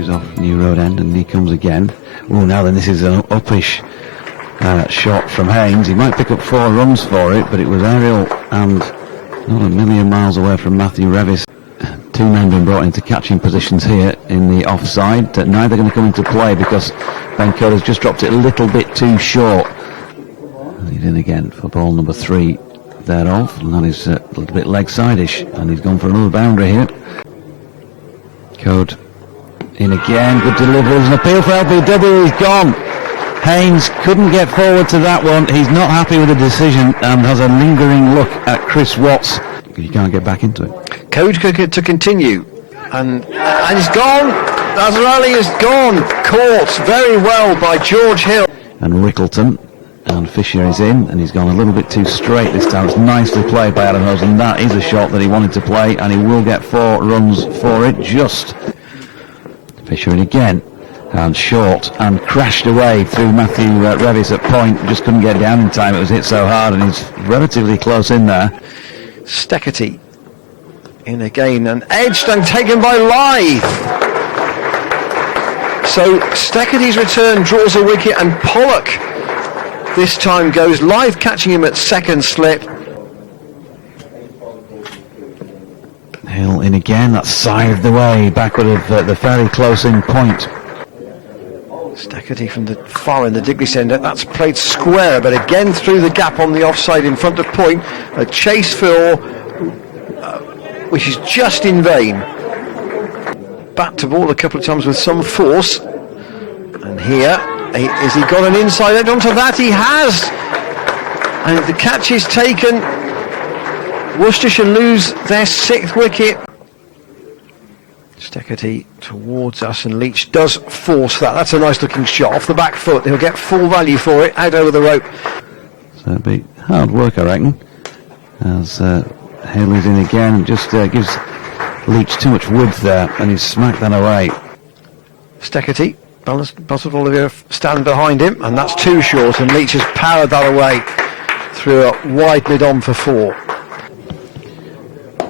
pushes off New Road End, and he comes again. Oh, now then, this is an uppish shot from Haynes. He might pick up 4 runs for it, but it was aerial and not a million miles away from Matthew Revis. 2 men been brought into catching positions here in the offside. Neither going to come into play because Ben Coad has just dropped it a little bit too short. And he's in again for ball number 3 thereof, and that is a little bit leg side-ish, and he's gone for another boundary here. Coad in again, good delivery, there's an appeal for LBW, he's gone. Haynes couldn't get forward to that one. He's not happy with the decision and has a lingering look at Chris Watts. You can't get back into it. Coad to continue, and he's gone. Azarali is gone. Caught very well by George Hill. And Rickleton, and Fisher is in, and he's gone a little bit too straight this time. It's nicely played by Adam Hose, and that is a shot that he wanted to play, and he will get 4 runs for it. Just Fisher in again, and short, and crashed away through Matthew Revis at point. Just couldn't get down in time. It was hit so hard, and he's relatively close in there. Steckety in again, and edged and taken by Lythe. So Steckety's return draws a wicket, and Pollock this time goes. Lythe catching him at second slip. Hill in again, that's scythed away backward of the fairly close in point. Steckety from the far end, the Digley end, that's played square, but again through the gap on the offside in front of point. A chase for which is just in vain. Bat to ball a couple of times with some force, and here has he got an inside edge onto that? He has, and the catch is taken. Worcestershire lose their 6th wicket. Steckety towards us, and Leach does force that. That's a nice looking shot off the back foot. He'll get full value for it, out over the rope. So it'll be hard work, I reckon, as Hale is in again, and just gives Leach too much width there, and he's smacked that away. Steckety, Buzzard Oliver stand behind him, and that's too short, and Leach has powered that away through a wide mid-on for 4.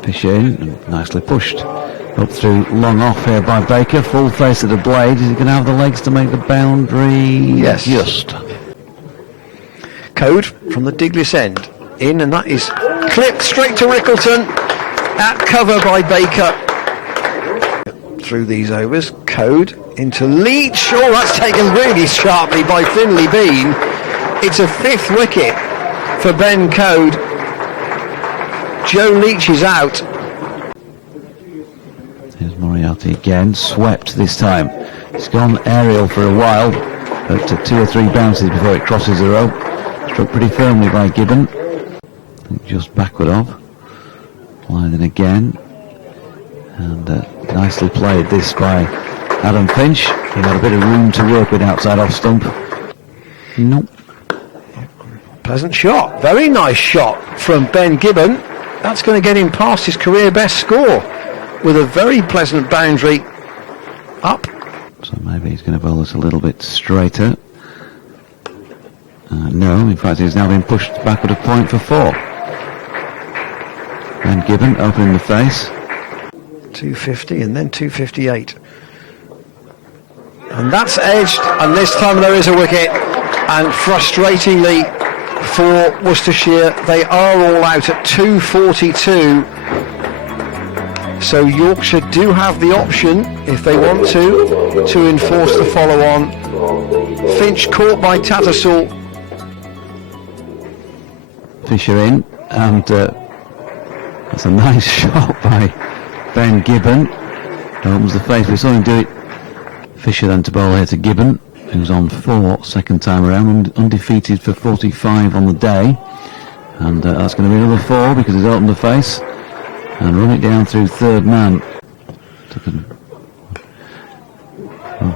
Fish in, and nicely pushed up through long off here by Baker. Full face of the blade. Is he going to have the legs to make the boundary? Yes. Just. Coad from the Digley end in, and that is clipped straight to Rickleton at cover by Baker. Through these overs, Coad into Leach. Oh, that's taken really sharply by Finlay Bean. It's a 5th wicket for Ben Coad. Joe Leach is out. Here's Moriarty again, swept this time. It's gone aerial for a while, but 2 or 3 bounces before it crosses the rope. Struck pretty firmly by Gibbon. Just backward of. Lythe again. And nicely played this by Adam Finch. He had a bit of room to work with outside off stump. Nope. Pleasant shot. Very nice shot from Ben Gibbon. That's going to get him past his career best score with a very pleasant boundary up. So maybe he's going to bowl this a little bit straighter. No, in fact he's now been pushed backward a point for 4. Ben Gibbon opening the face. 250 and then 258. And that's edged, and this time there is a wicket, and frustratingly for Worcestershire, they are all out at 242. So Yorkshire do have the option, if they want to enforce the follow-on. Finch caught by Tattersall. Fisher in, and that's a nice shot by Ben Gibbon. Opens the face. We saw him do it. Fisher then to bowl here to Gibbon, who's on 4 second time around, undefeated for 45 on the day, and that's going to be another 4 because he's opened the face and run it down through 3rd man. Took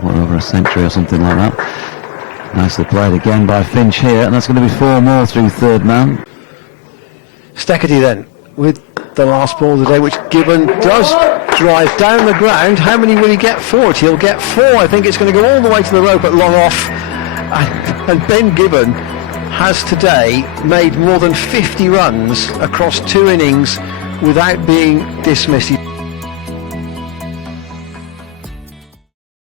over a century or something like that. Nicely played again by Finch here, and that's going to be 4 more through 3rd man. Steckety then with the last ball of the day, which Gibbon does drive down the ground. How many will he get for it? He'll get 4. I think it's going to go all the way to the rope at long off. And Ben Gibbon has today made more than 50 runs across 2 innings without being dismissed.